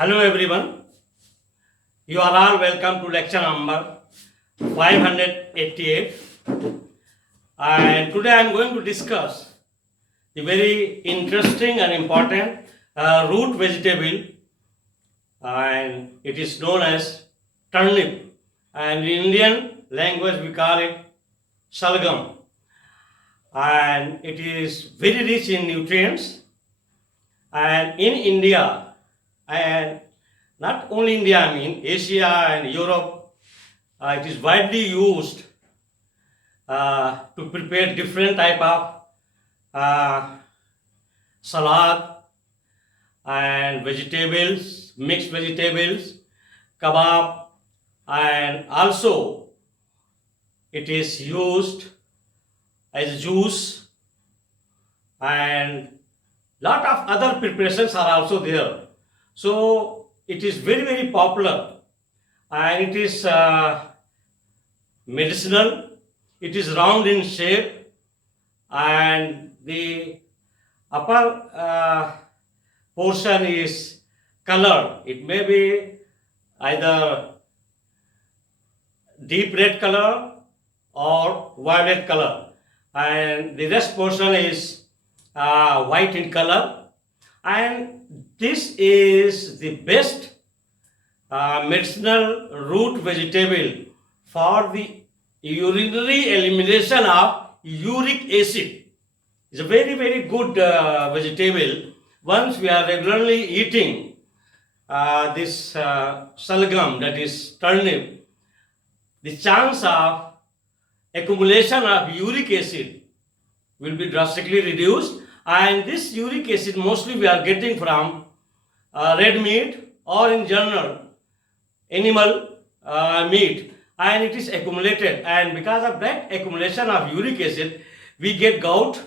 Hello everyone, you are all welcome to lecture number 588, and today I am going to discuss the very interesting and important root vegetable, and it is known as turnip, and in Indian language we call it salgam, and it is very rich in nutrients. And in India, and not only India, I mean Asia and Europe, it is widely used to prepare different type of uh, salad and vegetables, mixed vegetables, kebab, and also it is used as juice, and lot of other preparations are also there. So it is very popular, and it is medicinal. It is round in shape, and the upper portion is colored. It may be either deep red color or violet color, and the rest portion is white in color. And this is the best medicinal root vegetable for the urinary elimination of uric acid. It's a very good vegetable. Once we are regularly eating this salgam, that is turnip, the chance of accumulation of uric acid will be drastically reduced, and this uric acid mostly we are getting from red meat or in general animal meat, and it is accumulated, and because of that accumulation of uric acid we get gout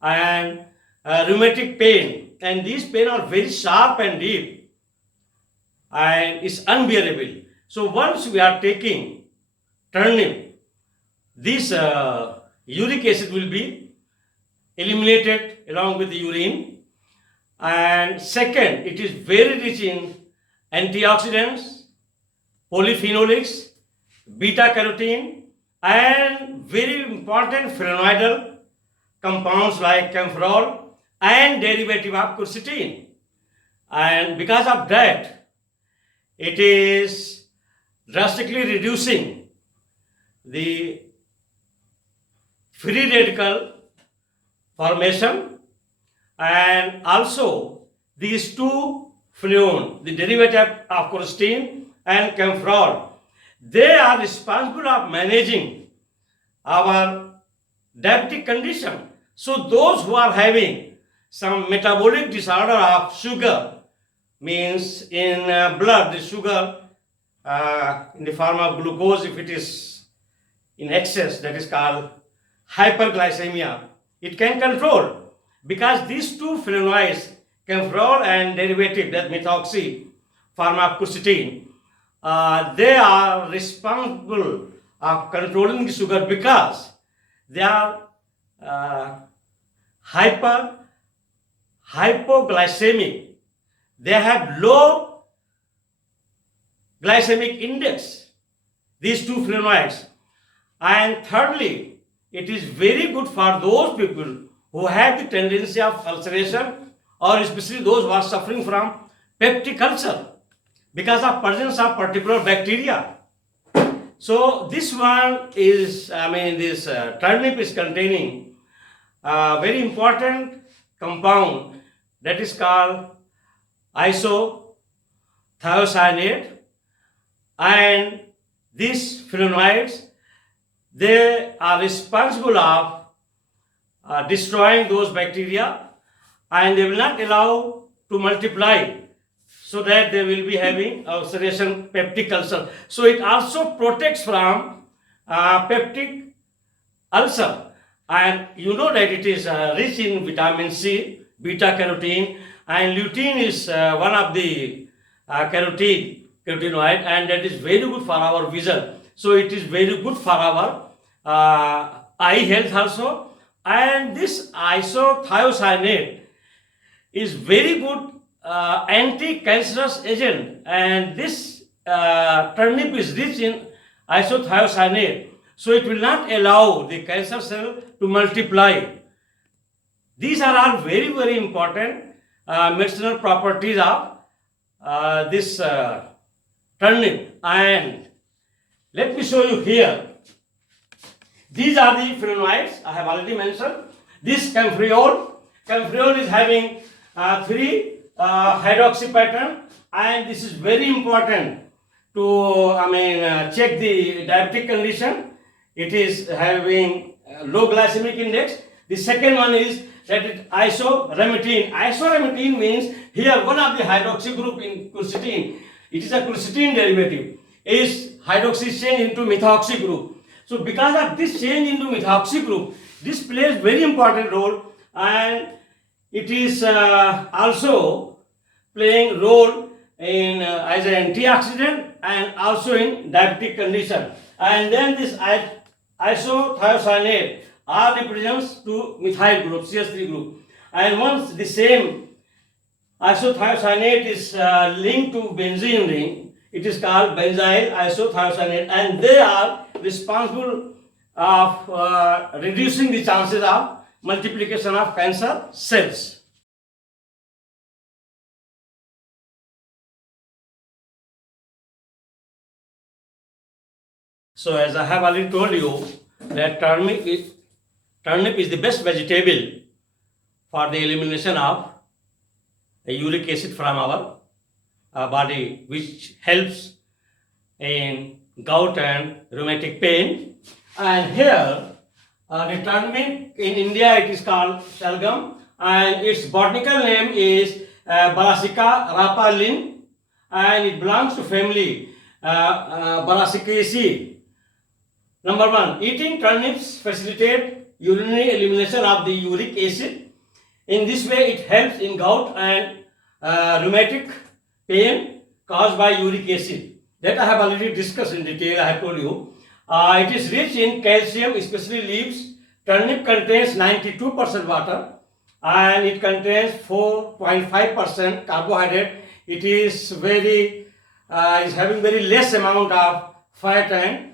and rheumatic pain, and these pain are very sharp and deep and it's unbearable. So once we are taking turnip, this uric acid will be eliminated along with the urine. And second, it is very rich in antioxidants, polyphenolics, beta carotene, and very important flavonoidal compounds like camphorol and derivative of quercetin. And because of that, it is drastically reducing the free radical formation, and also these two fluone, the derivative of quercetin and camphorol, they are responsible of managing our diabetic condition. So those who are having some metabolic disorder of sugar, means in blood the sugar in the form of glucose, if it is in excess, that is called hyperglycemia, it can control, because these two flavonoids, camphorol and derivative, that methoxy form of quercetin, they are responsible of controlling the sugar, because they are hypoglycemic. They have low glycemic index, these two flavonoids. And thirdly, it is very good for those people who have the tendency of ulceration, or especially those who are suffering from peptic ulcer because of presence of particular bacteria. So this one is, this turnip is containing a very important compound that is called isothiocyanate, and these flavonoids, they are responsible of destroying those bacteria, and they will not allow to multiply, so that they will be having ulceration, peptic ulcer. So it also protects from peptic ulcer, and you know that it is rich in vitamin C, beta carotene, and lutein is one of the carotenoid, and that is very good for our vision. So it is very good for our eye health also. And this isothiocyanate is very good anti-cancerous agent, and this turnip is rich in isothiocyanate, so it will not allow the cancer cell to multiply. These are all very, very important medicinal properties of this turnip. And let me show you here. These are the flavonoids I have already mentioned. This camphorol. Camphorol is having 3 hydroxy pattern, and this is very important to check the diabetic condition. It is having low glycemic index. The second one is that it isoramidine. Isoramidine means here one of the hydroxy group in quercetin, it is a quercetin derivative, is hydroxy change into methoxy group. So because of this change into methoxy group, this plays very important role, and it is also playing role in as an antioxidant and also in diabetic condition. And then this isothiocyanate R represents to methyl group, CH3 group. And once the same isothiocyanate is linked to benzene ring, it is called benzyl isothiocyanate, and they are responsible of reducing the chances of multiplication of cancer cells. So as I have already told you that turnip is the best vegetable for the elimination of uric acid from our body, which helps in gout and rheumatic pain. And here the turnip in India, it is called shalgam, and its botanical name is Brassica rapa and it belongs to family Brassicaceae. Number 1, eating turnips facilitate urinary elimination of the uric acid. In this way, it helps in gout and rheumatic pain caused by uric acid. That I have already discussed in detail. I have told you. It is rich in calcium, especially leaves. Turnip contains 92% water, and it contains 4.5% carbohydrate. It is having very less amount of fat and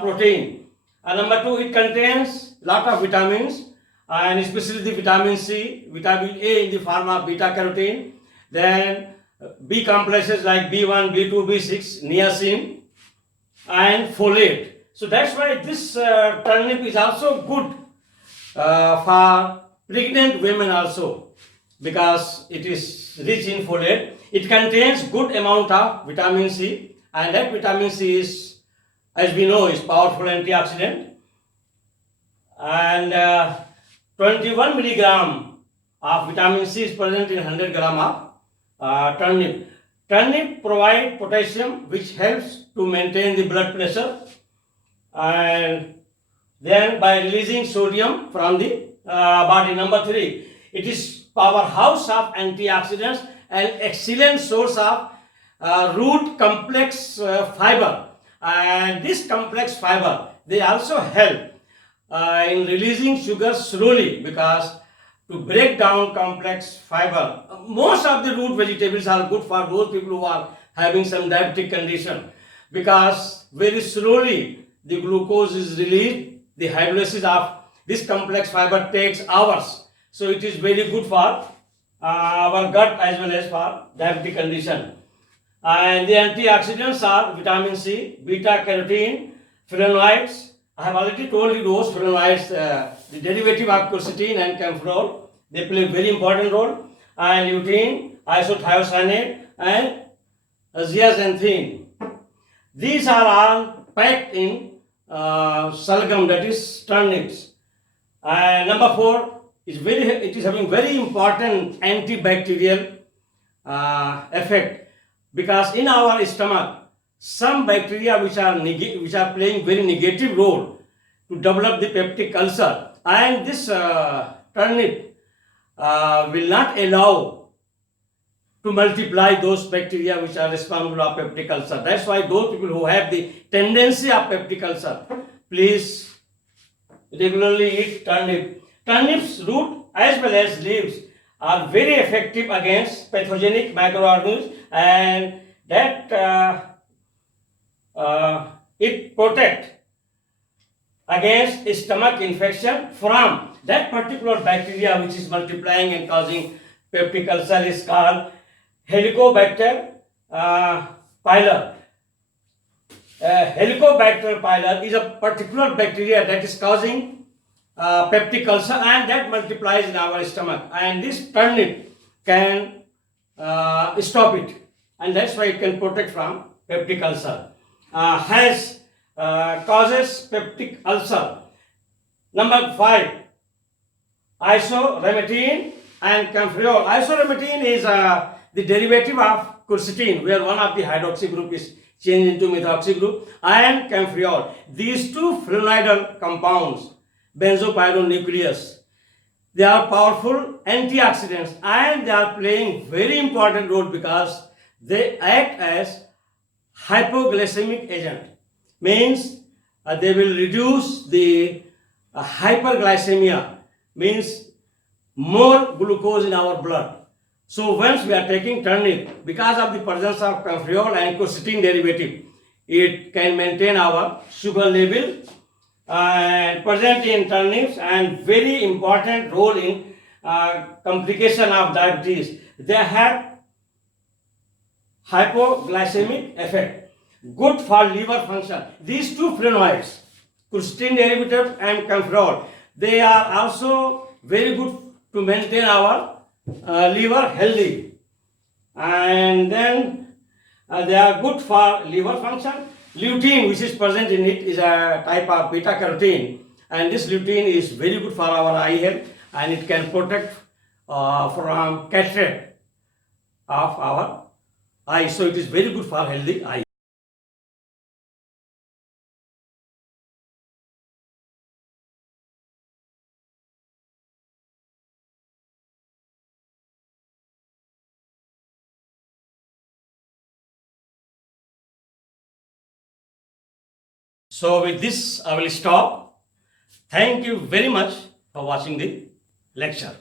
protein. Number 2, it contains lot of vitamins, and especially the vitamin C, vitamin A in the form of beta carotene, then B complexes like B1, B2, B6, niacin, and folate. So that's why this turnip is also good for pregnant women also, because it is rich in folate. It contains good amount of vitamin C, and that vitamin C is, as we know, is powerful antioxidant. And 21 milligram of vitamin C is present in 100 gram of turnip. Turnip provide potassium, which helps to maintain the blood pressure, and then by releasing sodium from the body. Number 3, it is powerhouse of antioxidants and excellent source of root complex fiber. And this complex fiber, they also help in releasing sugar slowly, because to break down complex fiber, most of the root vegetables are good for those people who are having some diabetic condition, because very slowly the glucose is released. The hydrolysis of this complex fiber takes hours, so it is very good for our gut as well as for diabetic condition. And the antioxidants are vitamin C, beta carotene, flavonoids. I have already told you those flavonoids, the derivative of quercetin and camphorol, they play a very important role. And lutein, isothiocyanate, and zeaxanthin. These are all packed in shalgam, that is turnips. And number 4, it is having very important antibacterial effect, because in our stomach some bacteria which are playing very negative role to develop the peptic ulcer, and this turnip will not allow to multiply those bacteria which are responsible for peptic ulcer. That's why those people who have the tendency of peptic ulcer, please regularly eat turnip. Turnip's root as well as leaves are very effective against pathogenic microorganisms, and that it protects against stomach infection from that particular bacteria which is multiplying and causing peptic ulcer is called Helicobacter pylori. Helicobacter pylori is a particular bacteria that is causing peptic ulcer, and that multiplies in our stomach, and this turnip can stop it, and that's why it can protect from peptic ulcer. Causes peptic ulcer. Number 5, isoremetine and camphorol. Isoremetine is the derivative of quercetin, where one of the hydroxy group is changed into methoxy group, and camphorol. These two flavonoidal compounds, benzopyronuclease, they are powerful antioxidants, and they are playing very important role because they act as hypoglycemic agent. Means they will reduce the hyperglycemia, means more glucose in our blood. So once we are taking turnip, because of the presence of camphorol and quercetin derivative, it can maintain our sugar level and present in turnips, and very important role in complication of diabetes. They have hypoglycemic effect. Good for liver function. These two flavonoids, quercetin derivative and camphorol, they are also very good to maintain our liver healthy, and then they are good for liver function. Lutein, which is present in it, is a type of beta carotene, and this lutein is very good for our eye health, and it can protect from cataract of our eye. So it is very good for healthy eye. So with this, I will stop. Thank you very much for watching the lecture.